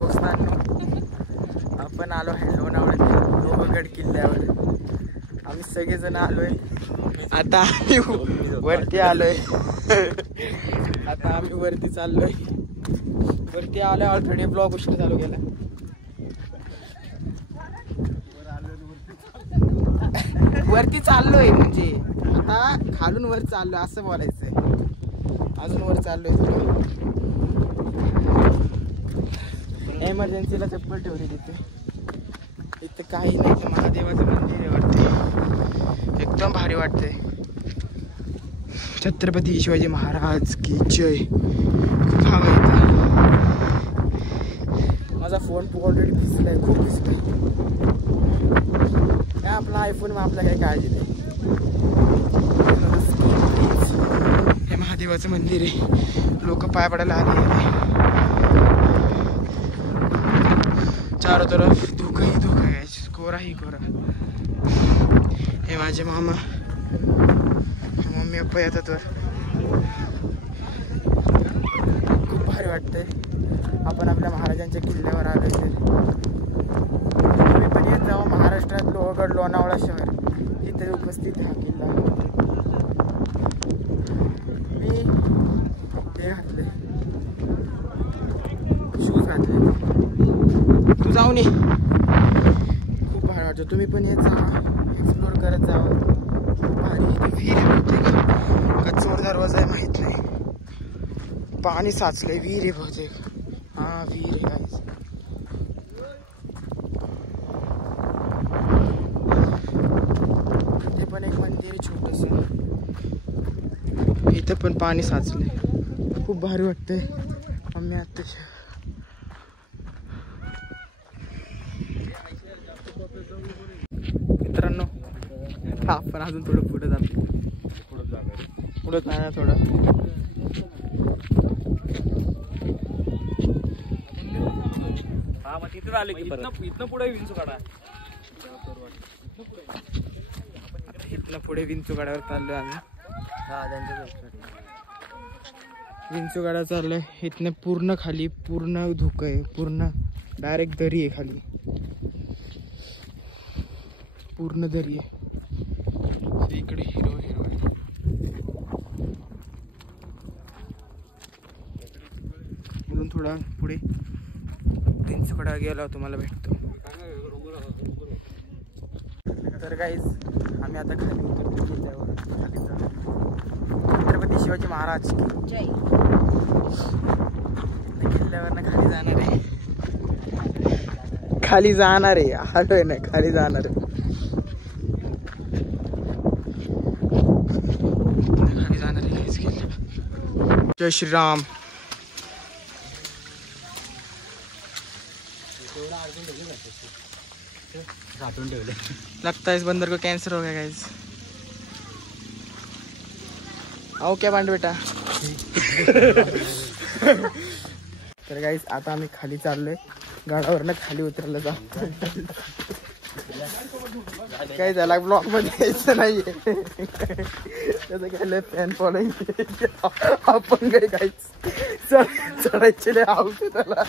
आपण आलो आहे लोणावळ्याच्या लोहगड किल्ल्यावर. आम्ही सगळेजण आलोय. आता आम्ही वरती आलोय. आता आम्ही वरती चाललोय. वरती आलोय. ऑलरेडी ब्लॉग उशीर चालू केला. वरती चाललोय म्हणजे आता खालून वर चाललोय असं बोलायचंय. अजून वर चाललोय. एमर्जन्सीला चप्पल ठेवली तिथे. इथे काही नाही. महादेवाचं मंदिर आहे वरती. एकदम भारी वाटते. छत्रपती शिवाजी महाराज की जय. खूप हवा येते. माझा फोन ऑलरेडी भिजलाय. खूप भिजलाय. काय आपला आयफोन मग आपला काही काळजी नाही. हे महादेवाचं मंदिर आहे. लोक पाय पडायला आले. चारों तरफ धोका ही धोका है. कोरा ही कोरा. हे माझे मामा मम्मी पप्पा येतात वर. खूप भारी वाटतंय. आपण आपल्या महाराजांच्या किल्ल्यावर आलोय. तुम्ही पण येत जावं. महाराष्ट्रात लोहगड लोणावळा शहर तिथे उपस्थित हा किल्ला. मी ते घातले शूज घातले. तू जाऊन ये. खूप भारी वाटतं. तुम्ही पण येत जावा. एक्सप्लोर करत जावा. खूप भारी. विहीर आहे बहुतेक का चोर दरवाजा आहे माहित नाही. पाणी साचलंय. विहीर आहे बहुतेक. हा विहीर आहे गाईस. इथे पण एक मंदिर आहे छोटस. इथे पण पाणी साचलंय. खूप भारी वाटतंय. आम्ही आता मित्रांनो आपण अजून थोडं पुढे जातो. पुढे जाणार थोडं. हा मग तिथे आले की इथनं पुढे विंचूकाडा. इथनं पुढे विंचूकाड्यावर चाललोय आम्ही. विंचूकाडा चाललोय. इथनं पूर्ण खाली पूर्ण धुकं आहे. पूर्ण डायरेक्ट दरी आहे खाली. पूर्ण दरी आहे. इकडे हिरव हिरव. इथून थोडा पुढे विंचूकडा गेला तुम्हाला भेटतो. तर गाईज आम्ही आता खाली उतरतो किल्ल्यावर. खाली जातो. छत्रपती शिवाजी महाराज की जय. किल्ल्यावरनं खाली जाणार आहे. खाली जाणार आहे. आलोय ना खाली जाणार आहे. खाली जाणार आहे. जय श्रीराम. लगता है इस बंदर को कैंसर हो गया गाइस. आओ क्या बांड बेटा. तर गाइस आता आम्ही खाली चाललोय. गाडावरनं खाली उतरायला जातो. काय झाला ब्लॉक मध्ये यायचं नाहीये. त्याचं काय फॅन फॉलोइंग. आपण काय गाइस चढायचे आवडते त्याला.